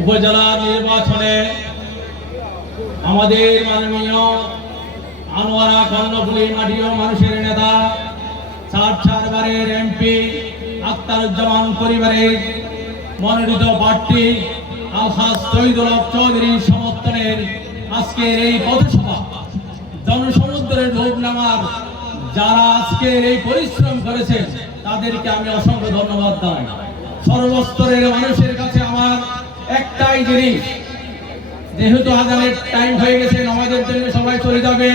উপজেলা নির্বাচনে আমাদের মাননীয় আনোয়ারা কর্ণফুলী মাটিও মানুষের নেতা, চার চারবারের এমপি আক্তারুজ্জামান পরিবারের মনোনীত প্রার্থী আলহাজ তৈদুল চৌধুরীর সমর্থনের আজকের এই পথসভা। জনসমুদ্রের ঢোক নামার যারা আজকের এই পরিশ্রম করেছেন, তাদেরকে আমি অসংখ্য ধন্যবাদ জানাই। সর্বস্তরের মানুষের কাছে আমার একটাই জিনিস, যেহেতু আদানের টাইম হয়ে গেছে, নামাজের জন্য সবাই চলে যাবে।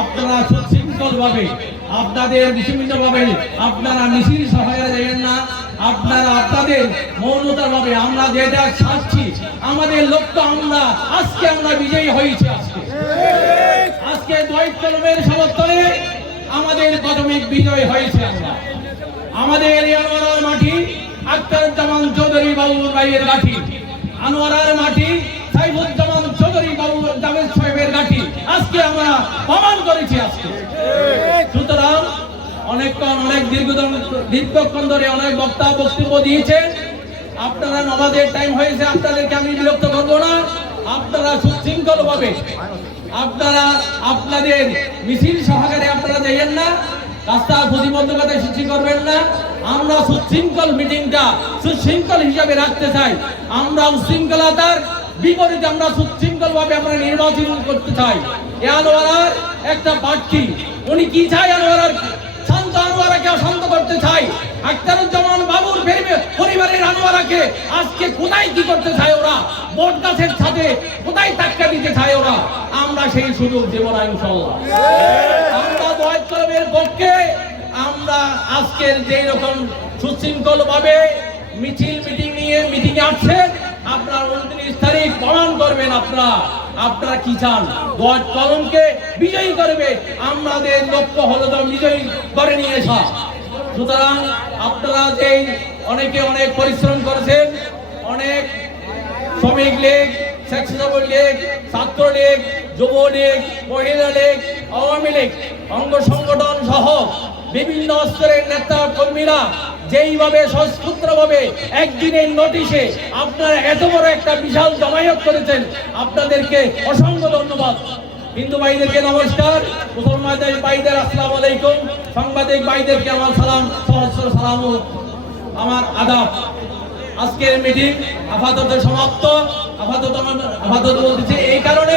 আপনারা সুশৃঙ্খল ভাবে আপনাদের বিভিন্ন ভাবে আপনারা মিছিল সহায়তা দেবেন না। আপনারা আপনাদের মৌনতার ভাবে আমরা যেটা চাচ্ছি আমাদের লক্ষ্য আমরা, আজকে আমরা বিজয়ী হয়েছি আজকে। কলমের সমর্থনে আমাদের প্রাথমিক বিজয় হয়েছে আমরা। আমাদের মাটি আখতারুজ্জামান চৌধুরী বাবুর ভাইয়ের লাঠি আনোয়ারার মাটি, সাইফুজ্জামান চৌধুরী বাবু জাভেদ সাহেবের লাঠি আজকে আমরা প্রমাণ করেছি আজকে। সুতরাং অনেকক্ষণ, অনেক দীর্ঘদিন দীর্ঘক্ষণ ধরে অনেক বক্তা বক্তব্য দিয়েছেন। আপনারা নমাজের টাইম হয়েছে, আপনাদেরকে আমি বিরক্ত করব না। আপনারা সুশৃঙ্খল ভাবে আপনারা আপনাদের মিছিল সহকারে আপনারা যাইয়েন না। রাস্তা প্রতিবন্ধকতা সৃষ্টি করবেন না। আমরা সুশৃঙ্খল মিটিংটা সুশৃঙ্খল হিসাবে রাখতে চাই। আমরা উশৃঙ্খলতার বিপরীতে আমরা সুশৃঙ্খল ভাবে আমরা নির্বাচন করতে চাই। এ আনোয়ারার একটা প্রার্থী উনি কি চাই আনোয়ারার শান্ত আনোয়ারাকে শান্ত করতে চাই। আখতারুজ্জামান বাবুর পরিবে- পরিবারের আনোয়ারাকে আজকে কোথায় কি করতে চায় ওরা? বট গাছের সাথে কোথায় টাক্কা দিতে চায় ওরা? আমরা সেই সুযোগ দেব না ইনশাল্লাহ আমরা দোয়াত কলমের পক্ষে আমরা আজকের যে রকম সুশৃঙ্খল ভাবে মিছিল, মিটিং নিয়ে মিটিং আসছেন আপনার উনত্রিশ তারিখ প্রমাণ করবেন আপনারা। আপনারা কি চান? দোয়াত কলমকে বিজয়ী করবে। আমাদের লক্ষ্য হলো তো বিজয়ী করে নিয়ে আসা। সুতরাং আপনারা যে অনেকে অনেক পরিশ্রম করেছেন, অনেক শ্রমিক লীগ, স্বেচ্ছাসেবক লীগ, ছাত্র লীগ, যুব লীগ, মহিলা লীগ, আওয়ামী লীগ, অঙ্গ সংগঠন সহ বিভিন্ন স্তরের নেতা কর্মীরা যেইভাবে সস্পুত্রভাবে একদিনের নোটিশে আপনারা এত বড় একটা বিশাল জমায়েত করেছেন, আপনাদেরকে অসংখ্য ধন্যবাদ। হিন্দু ভাইদেরকে নমস্কার, মুসলমান ভাইদের আসসালামু আলাইকুম। সাংবাদিক ভাইদেরকে আমার সালাম, সহস্র সালাম আমার আদাব। আজকের মিটিং আপাতত সমাপ্ত। আপাতত আপাতত বলতেছি এই কারণে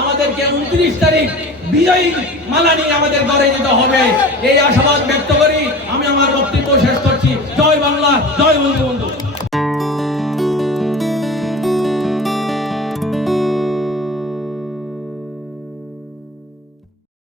আমাদেরকে উনত্রিশ তারিখ বিজয়ী মালা নিয়ে আমাদের ঘরে যেতে হবে। এই আশাবাদ ব্যক্ত করি আমি আমার